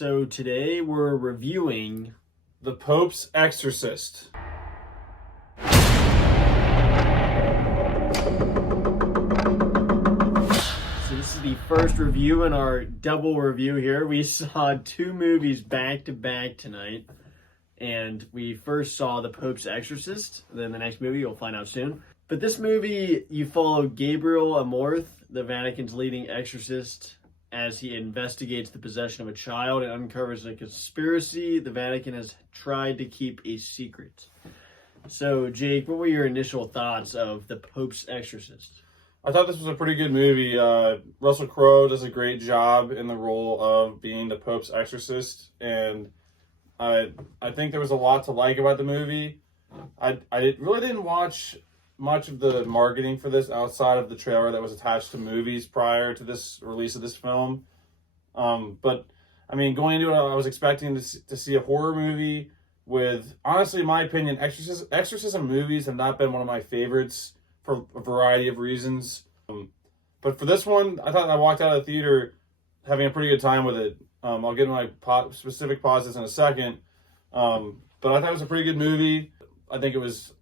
So today we're reviewing The Pope's Exorcist. So this is the first review in our double review here. We saw two movies back to back tonight. And we first saw The Pope's Exorcist. Then the next movie you'll find out soon. But this movie, you follow Gabriel Amorth, the Vatican's leading exorcist, as he investigates the possession of a child and uncovers a conspiracy the Vatican has tried to keep a secret. So, Jake, what were your initial thoughts of The Pope's Exorcist? I thought this was a pretty good movie. Russell Crowe does a great job in the role of being the Pope's exorcist, and I think there was a lot to like about the movie. I really didn't watch much of the marketing for this outside of the trailer that was attached to movies prior to this release of this film. But I mean, going into it, I was expecting to see a horror movie with, honestly, in my opinion, exorcism movies have not been one of my favorites for a variety of reasons. But for this one, I thought I walked out of the theater having a pretty good time with it. I'll get into my specific positives in a second. But I thought it was a pretty good movie. I think it was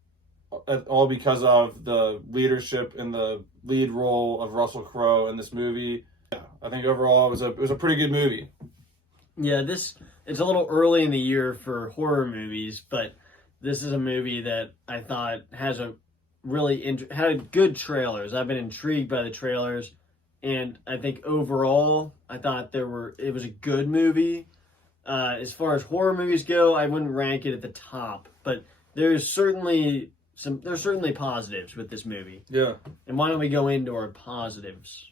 all because of the leadership and the lead role of Russell Crowe in this movie. Yeah, I think overall it was a pretty good movie. Yeah, it's a little early in the year for horror movies, but this is a movie that I thought has a really had good trailers. I've been intrigued by the trailers, and I think overall I thought it was a good movie. As far as horror movies go, I wouldn't rank it at the top, but there's certainly positives with this movie. Yeah. And why don't we go into our positives?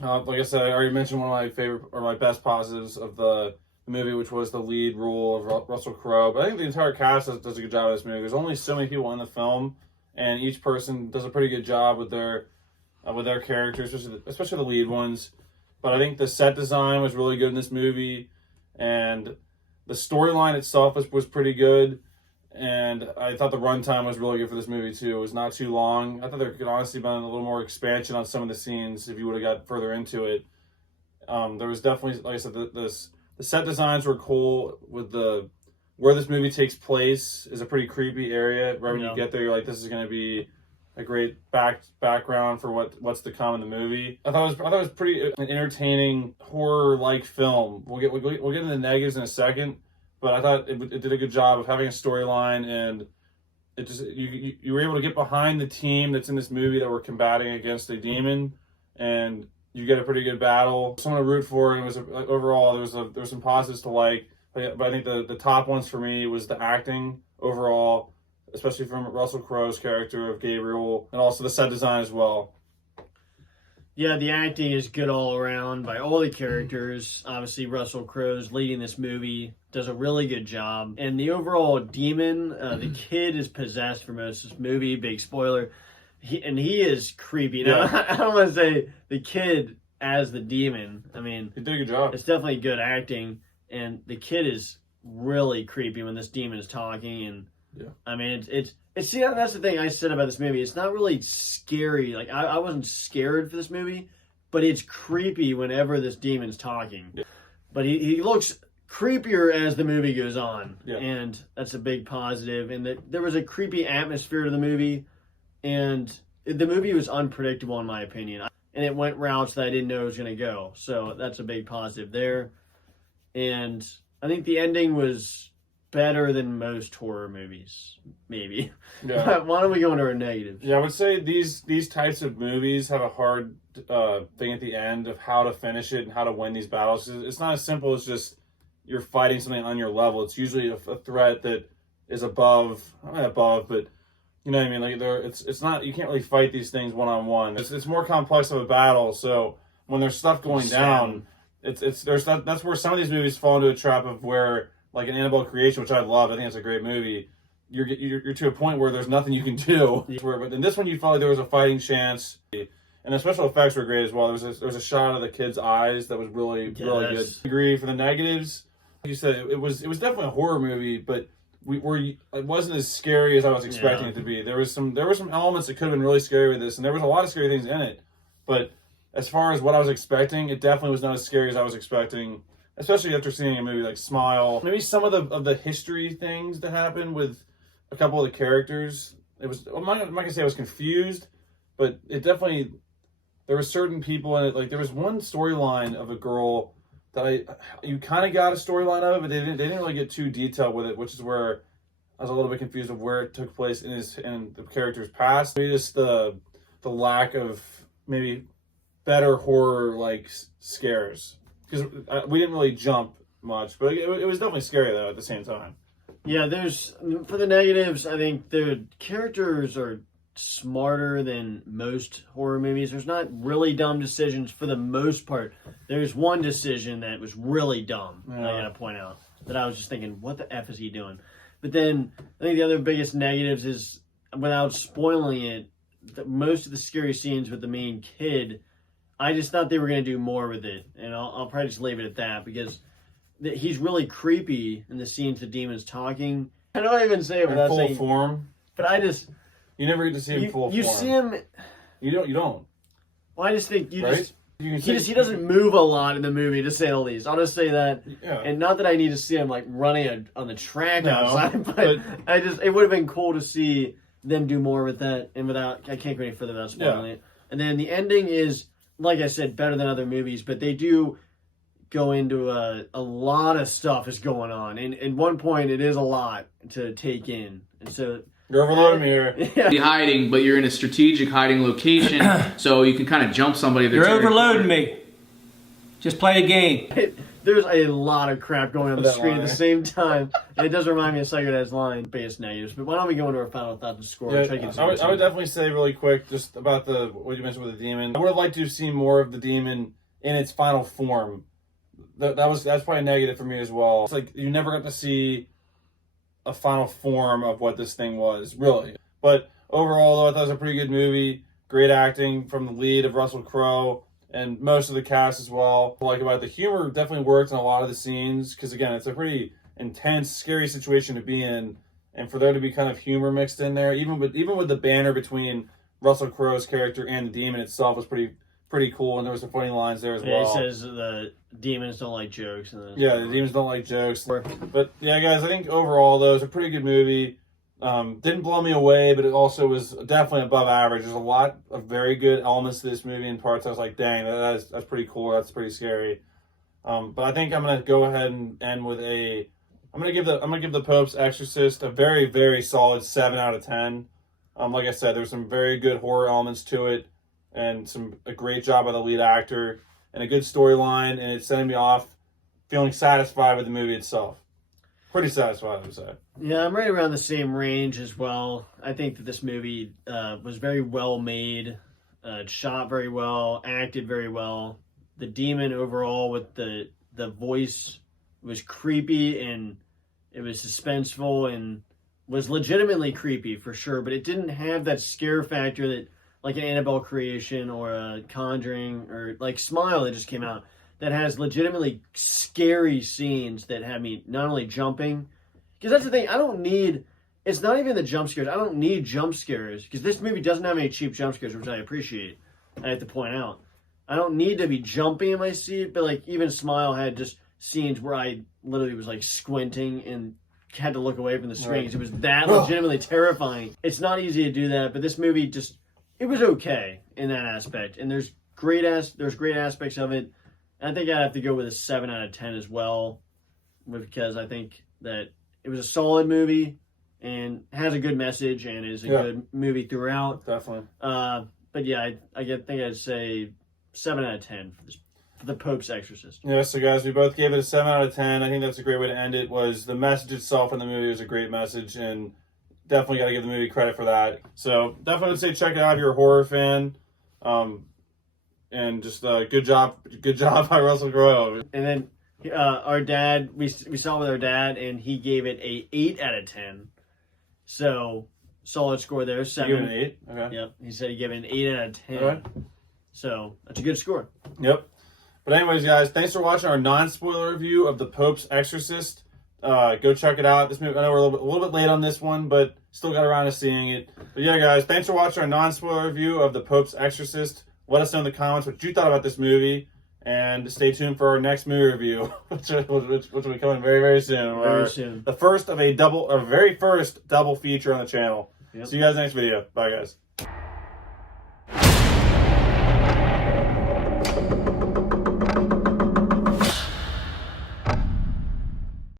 Like I said, I already mentioned one of my favorite or my best positives of the movie, which was the lead role of Russell Crowe. But I think the entire cast does a good job of this movie. There's only so many people in the film, and each person does a pretty good job with their characters, especially the lead ones. But I think the set design was really good in this movie, and the storyline itself was pretty good. And I thought the runtime was really good for this movie too. It was not too long. I thought there could honestly been a little more expansion on some of the scenes if you would have got further into it. There was definitely, like I said, the set designs were cool. With where this movie takes place is a pretty creepy area. Right when you get there, you're like, this is going to be a great background for what's to come in the movie. I thought it was pretty an entertaining horror-like film. We'll get into the negatives in a second. But I thought it did a good job of having a storyline, and it just you were able to get behind the team that's in this movie that were combating against a demon, and you get a pretty good battle. Someone to root for, and it was overall there was some positives to like. But I think the top ones for me was the acting overall, especially from Russell Crowe's character of Gabriel, and also the set design as well. Yeah, the acting is good all around by all the characters. Obviously, Russell Crowe's leading this movie, does a really good job. And the overall demon, the kid is possessed for most of this movie, big spoiler. He is creepy. Now, yeah. I don't want to say the kid as the demon. I mean, he did a good job. It's definitely good acting. And the kid is really creepy when this demon is talking. And yeah, I mean, it's see, that's the thing I said about this movie. It's not really scary. Like, I wasn't scared for this movie, but it's creepy whenever this demon's talking. Yeah. But he looks creepier as the movie goes on. Yeah. And that's a big positive. And there was a creepy atmosphere to the movie. And the movie was unpredictable, in my opinion. And it went routes that I didn't know it was going to go. So that's a big positive there. And I think the ending was better than most horror movies, maybe. Yeah. Why don't we go into our negatives? Yeah, I would say these types of movies have a hard thing at the end of how to finish it and how to win these battles. It's not as simple as just you're fighting something on your level. It's usually a threat that is not above, but you know what I mean. Like it's not, you can't really fight these things one-on-one. It's more complex of a battle. So when there's stuff going down, that's where some of these movies fall into a trap of where, like an Annabelle Creation, which I love. I think it's a great movie. You're to a point where there's nothing you can do. But in this one, you felt like there was a fighting chance, and the special effects were great as well. There was a shot of the kid's eyes that was really good. I agree. For the negatives, like you said, it was definitely a horror movie, but it wasn't as scary as I was expecting it to be. There were some elements that could have been really scary with this, and there was a lot of scary things in it. But as far as what I was expecting, it definitely was not as scary as I was expecting especially after seeing a movie like Smile. Maybe some of the history things that happened with a couple of the characters. It was, I'm not gonna say I was confused, but it definitely, there were certain people in it. Like there was one storyline of a girl that you kind of got a storyline of it, but they didn't really get too detailed with it, which is where I was a little bit confused of where it took place in the character's past. Maybe just the lack of maybe better horror like scares, because we didn't really jump much, but it was definitely scary though at the same time. Yeah, for the negatives, I think the characters are smarter than most horror movies. There's not really dumb decisions for the most part. There's one decision that was really dumb, I gotta point out, that I was just thinking, what the F is he doing? But then I think the other biggest negatives is, without spoiling it, most of the scary scenes with the main kid, I just thought they were going to do more with it. And I'll probably just leave it at that, because he's really creepy in the scenes the demon's talking. I don't even say it without saying... full form. But I just... You never get to see him full form. You see him... You don't. Well, I just think right? He doesn't move a lot in the movie, to say the least. I'll just say that. Yeah. And not that I need to see him like running on the track outside, but it would have been cool to see them do more with that. And I can't go any further without spoiling it. And then the ending is, like I said, better than other movies, but they do go into a lot of stuff is going on. And at one point, it is a lot to take in. And so... You're overloading me here. Yeah. Be hiding, but you're in a strategic hiding location, so you can kind of jump somebody. You're overloading me. Just play a game. There's a lot of crap going on the screen at the same time, and it does remind me of Psychodad's line, biggest negatives. But why don't we go into our final thoughts and score? Yeah, I would definitely say really quick, just about what you mentioned with the demon. I would have liked to have seen more of the demon in its final form. That's probably a negative for me as well. It's like you never got to see a final form of what this thing was, really. But overall, though, I thought it was a pretty good movie. Great acting from the lead of Russell Crowe and most of the cast as well. Like about the humor definitely worked in a lot of the scenes, because again, it's a pretty intense, scary situation to be in, and for there to be kind of humor mixed in there, even with the banner between Russell Crowe's character and the demon itself was pretty cool, and there was some funny lines there as well. He says the demons don't like jokes. The demons don't like jokes. But yeah, guys, I think overall, though, it's a pretty good movie. Didn't blow me away, but it also was definitely above average. There's a lot of very good elements to this movie in parts. I was like, dang, that's pretty cool. That's pretty scary. But I think I'm gonna go ahead and end with I'm gonna give the Pope's Exorcist a very, very solid 7 out of 10. Like I said, there's some very good horror elements to it, and a great job by the lead actor, and a good storyline, and it's sending me off feeling satisfied with the movie itself. Pretty satisfied, I would say. Yeah, I'm right around the same range as well. I think that this movie was very well made, shot very well, acted very well. The demon overall with the voice was creepy, and it was suspenseful and was legitimately creepy for sure, but it didn't have that scare factor that like an Annabelle creation or a Conjuring or like Smile that just came out, that has legitimately scary scenes that have me not only jumping, because that's the thing, it's not even the jump scares. I don't need jump scares, because this movie doesn't have any cheap jump scares, which I appreciate. I have to point out. I don't need to be jumping in my seat, but like even Smile had just scenes where I literally was like squinting and had to look away from the screen because it was that legitimately terrifying. It's not easy to do that, but this movie it was okay in that aspect, and there's great aspects of it. I think I'd have to go with a 7 out of 10 as well, because I think that it was a solid movie and has a good message and is a good movie throughout. Definitely. But yeah, I think I'd say 7 out of 10 for the Pope's Exorcist. Yeah, so guys, we both gave it a 7 out of 10. I think that's a great way to end it. Was the message itself in the movie was a great message, and definitely got to give the movie credit for that. So definitely would say check it out if you're a horror fan. And just good job by Russell Crowe. And then our dad, we saw it with our dad, and he gave it a 8 out of 10. So solid score there. 7. You gave it an 8? Okay. Yep. He said he gave it an 8 out of 10. Okay. So that's a good score. Yep. But anyways, guys, thanks for watching our non-spoiler review of The Pope's Exorcist. Go check it out. This movie, I know we're a little bit late on this one, but still got around to seeing it. But yeah, guys, thanks for watching our non-spoiler review of The Pope's Exorcist. Let us know in the comments what you thought about this movie. And stay tuned for our next movie review, which will be coming very, very soon. Very soon. The first of very first double feature on the channel. Yep. See you guys next video. Bye, guys.